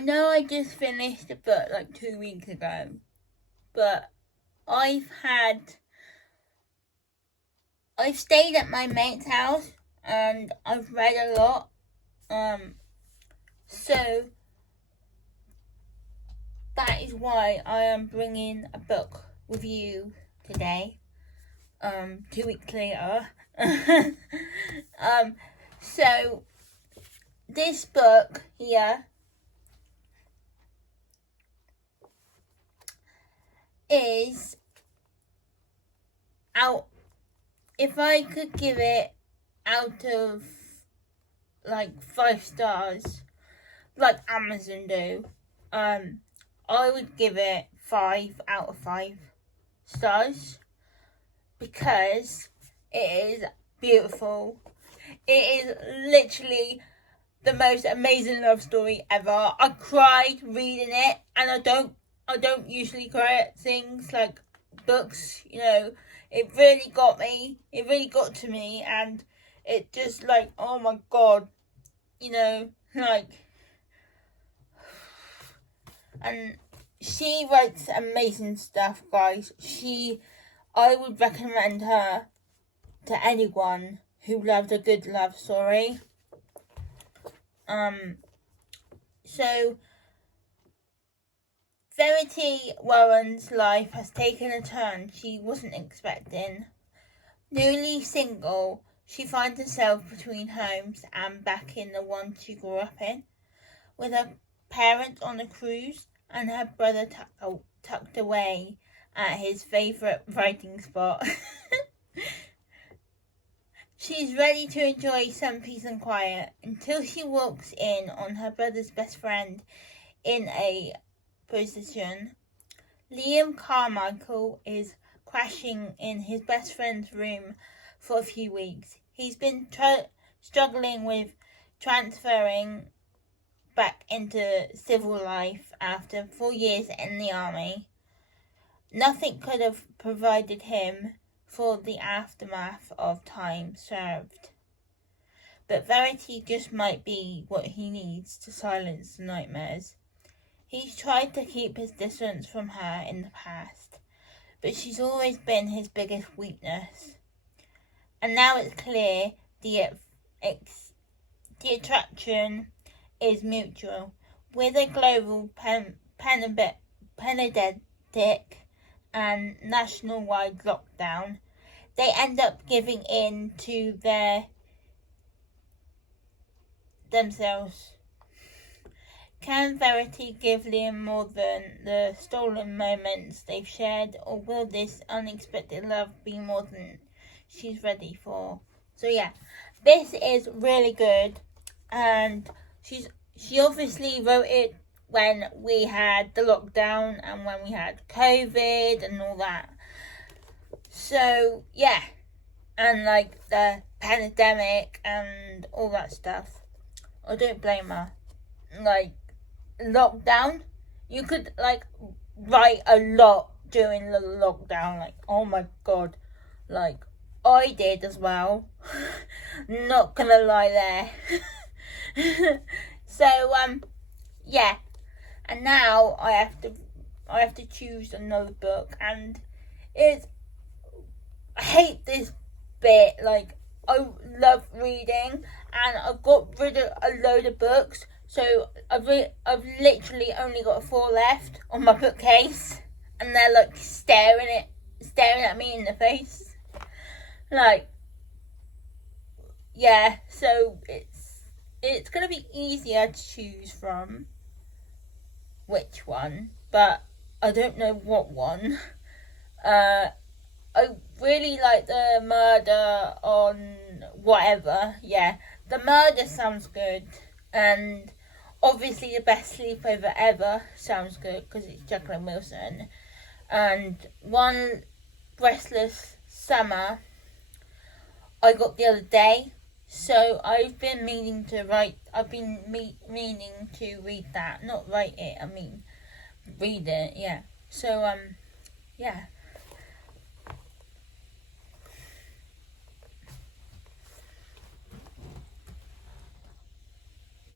I know I just finished the book like 2 weeks ago, but I've stayed at my mate's house and I've read a lot. So that is why I am bringing a book with you today. 2 weeks later. So this book here is out. If I could give it out of like 5 stars, like Amazon do, I would give it 5 out of 5 stars because it is beautiful. It is literally the most amazing love story ever. I cried reading it, and I don't usually cry at things like books, you know. It really got me. It really got to me, and it just like, oh my god, you know, like. And she writes amazing stuff, guys. I would recommend her to anyone who loves a good love story. So Verity Warren's life has taken a turn she wasn't expecting. Newly single, she finds herself between homes and back in the one she grew up in, with her parents on a cruise and her brother tucked away at his favourite writing spot. She's ready to enjoy some peace and quiet until she walks in on her brother's best friend in a position. Liam Carmichael is crashing in his best friend's room for a few weeks. He's been struggling with transferring back into civil life after 4 years in the army. Nothing could have provided him for the aftermath of time served. But Verity just might be what he needs to silence the nightmares. He's tried to keep his distance from her in the past, but she's always been his biggest weakness. And now it's clear the attraction is mutual. With a global pandemic and nationwide lockdown, they end up giving in to themselves. Can Verity give Liam more than the stolen moments they've shared, or will this unexpected love be more than she's ready for? So yeah, this is really good, and she obviously wrote it when we had the lockdown and when we had COVID and all that. So yeah, and like the pandemic and all that stuff. I don't blame her. Like, lockdown, you could like write a lot during the lockdown. Like, oh my god, like I did as well. Not gonna lie there. So yeah, and now I have to choose another book, and I hate this bit. Like, I love reading, and I've got rid of a load of books, so I've literally only got 4 left on my bookcase, and they're like staring at me in the face. Like, yeah, so it's gonna be easier to choose from which one, but I don't know what one. I really like the murder on whatever. Yeah, the murder sounds good, and obviously the best sleepover ever sounds good because it's Jacqueline Wilson. And One Breathless Summer I got the other day, so I've been meaning to read that. Not write it, I mean read it, yeah. So yeah,